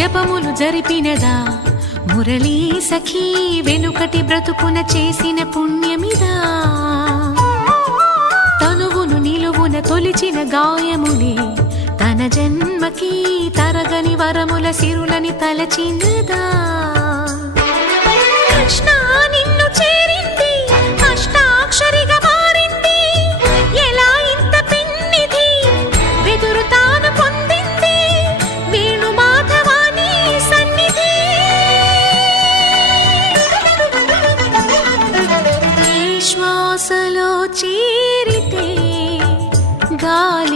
జపములు జరిపినదా మురళీ సఖీ వెనుకటి బ్రతుకున చేసిన పుణ్యమిదా తనువును నిలువున తొలిచిన గాయములే తన జన్మకి తరగని వరముల సిరులని తలచినదా కృష్ణ నిన్ను చేరింది అష్టాక్షరిగా మారింది ఎలా ఇంత పిన్నిది వెదురు తాను పొందింది వేణు మాధవాని సన్నిధి ఈ శ్వాసలో చేరితే గాలి